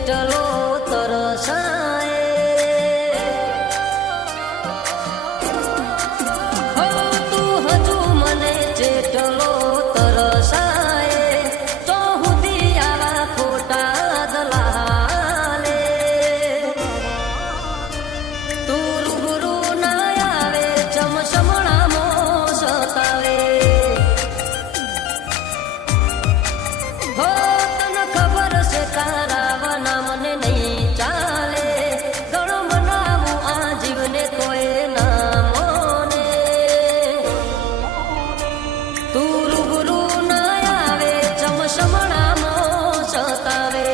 ચેટલો તરસાય હો તું હજુ મને ચેટલો તરસાય તો હુદી આવા ખોટા દલાલે તું રૂબરૂ ના આવે ચમચમણામો સતાવે હો તને ખબર છે તારા વના મને નહીં ચાલે ઘણો મનાવું આ જીવને તોય ના મોને તું રૂબરૂ ના આવે ચમચમણામો સતાવે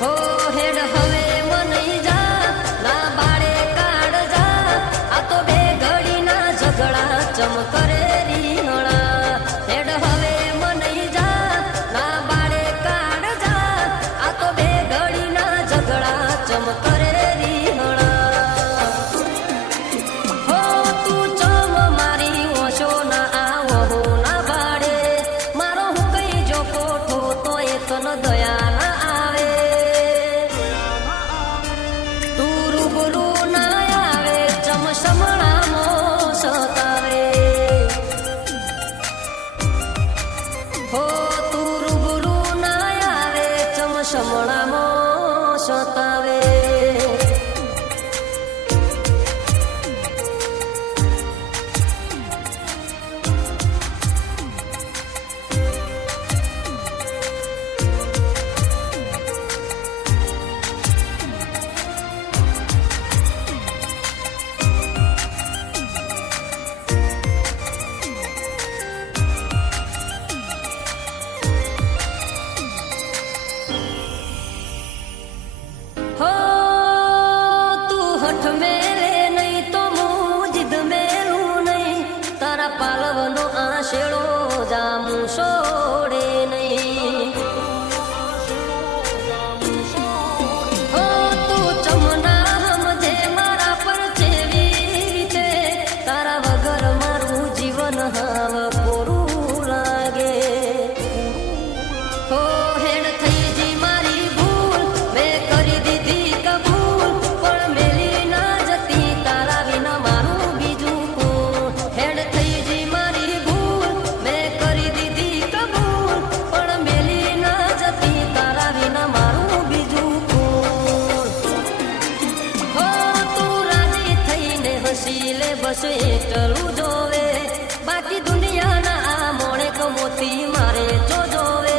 હો હેડ હવે મને જા ના બાળે કાઢ જા આ તો બે ઘડીના ઝઘડા ચમ કરે રીહણા હેડ હવે મને જા ના બાળે કાઢ જા આ તો બે ઘડીના ઝઘડા ચમ કરે રીહણા હો તું ચમ મારી ઓછો ના આવો હું ના બાળે મારો હું કઈ જો કોઠો તો એ તન દયા ના આવે તું રૂબરૂ ના આવે ચમચમણામો સતાવે હો તું રૂબરૂ ના આવે ચમચમણામો સતાવે હો તું હઠ મેલે નહીં તો હું જીદ મેલું નહીં તારા પાલવનો આશેડો જામું છોડે નહીં હો તું ચમના સમજે મારા પર જેવી રીતે તારા વગર મારું જીવન હાવ કોરું લાગે હો હેડ થઈ જી મારી ભૂલ મેં કરી દીધી કબૂલ પણ મેલી ના જતી તારા વિના મારું બીજું કોણ હેડ થઈ જી મારી ભૂલ મેં કરી દીધી કબૂલ પણ મેલી ના જતી તારા વિના મારું બીજું કોણ હો તું રાજી થઈને હસી લે બસ એટલું જોવે બાકી દુનિયાના આ મોણે કમોતી મારે જો જોવે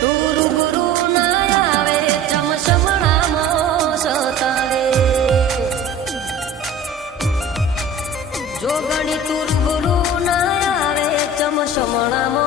તું રૂબરૂ ના આવે ચમચમણામો સતાવે જો ગણી તું રૂબરૂ ના આવે ચમચમણામો